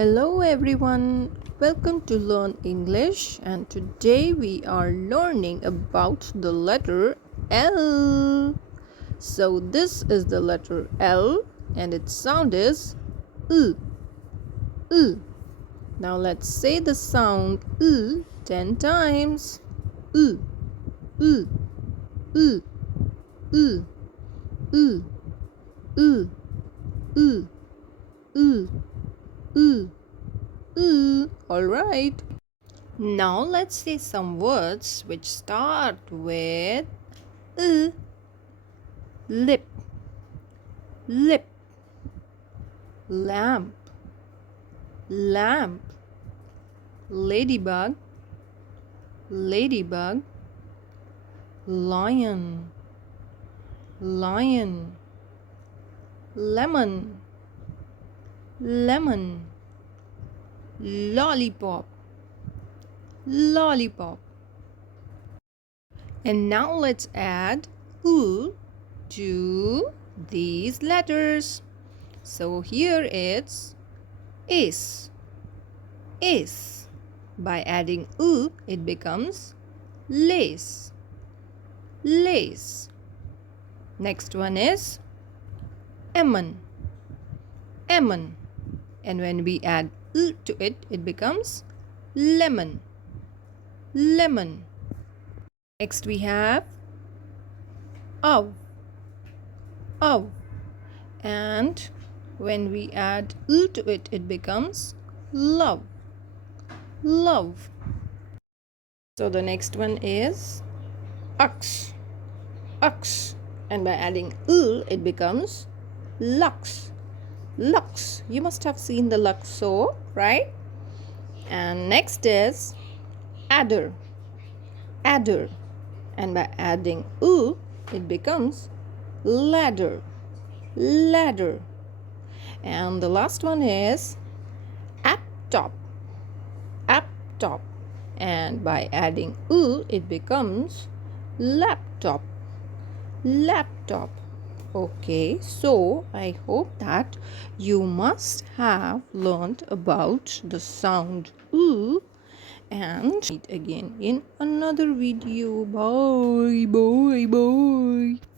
Hello everyone, welcome to Learn English, and today we are learning about the letter L. So this is the letter L and its sound is L. L. Now let's say the sound L 10 times. L, L, L, L, L, L, L, L. All right. Now let's say some words which start with lip, lip, lamp, lamp, ladybug, ladybug, lion, lion, lemon, lemon, lollipop, lollipop. And now let's add U to these letters. So here it's is. By adding U, it becomes lace, lace. Next one is lemon, lemon. And when we add U to it, it becomes lemon, lemon. Next we have ow, ow. And when we add U to it, it becomes love, love. So the next one is ux, ux. And by adding U, it becomes lux, lux. You must have seen the Luxo, right? And next is adder, adder. And by adding U, it becomes ladder, ladder. And the last one is app top, app top. And by adding U, it becomes laptop, laptop. Okay, so I hope that you must have learned about the sound U, and meet again in another video. Bye, bye, bye.